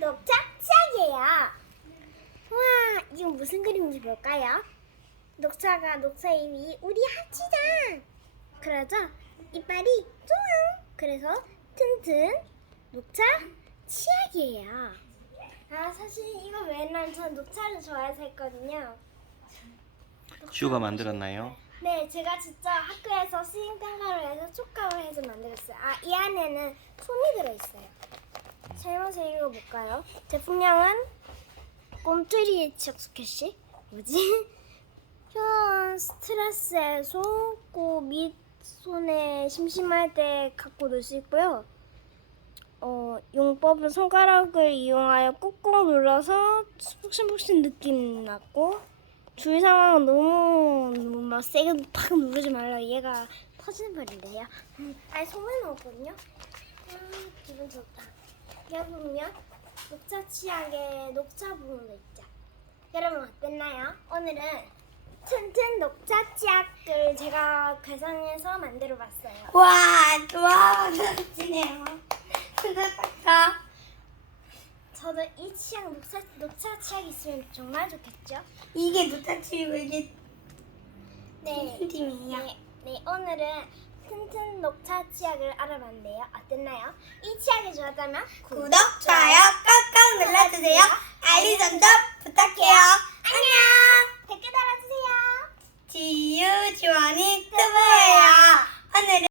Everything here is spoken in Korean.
녹차 시작이에요. 와, 이건 무슨 그림인지 볼까요? 녹차가 녹차의 위 우리 합치자. 그러죠? 이빨이 쫑. 그래서 튼튼 녹차 치약이에요. 아, 사실 이거 왜냐면 전 녹차를 좋아해서 했거든요. 슈가 만들었나요? 네, 제가 진짜 학교에서 쓰인 땅가루에서 촉감을 해서 만들었어요. 아, 이 안에는 솜이 들어있어요. 설명서 읽어볼까요? 제품명은 꼼투리 척스캐시 뭐지? 현 스트레스 해소, 꼬밑 손에 심심할 때 갖고 놀 수 있고요. 어, 용법은 손가락을 이용하여 꾹꾹 눌러서 푹신푹신 느낌 났고 주의 상황은 너무 너무 막 세게 팍 누르지 말라 얘가 터지는 말인데요. 아니 소문 없거든요. 음, 기분 좋다. 여기 보면 녹차 치약에 녹차 부분도 있죠. 여러분 어땠나요? 오늘은 튼튼 녹차 치약을 제가 개성해서 만들어 봤어요. 와, 와, 멋지네요. 진짜 딱다. 저도 이 치약 녹차 녹차 치약 있으면 정말 좋겠죠? 이게 노타치고 이게 네. 네, 네, 오늘은 튼튼 녹차 치약을 알아봤는데요. 어땠나요? 이 치약이 좋았다면 구독, 좋아요 꽉꽉 눌러주세요. 알림 설정 부탁해요. 안녕. 댓글 달아주세요. 지유 지원이 투브예요. 오늘은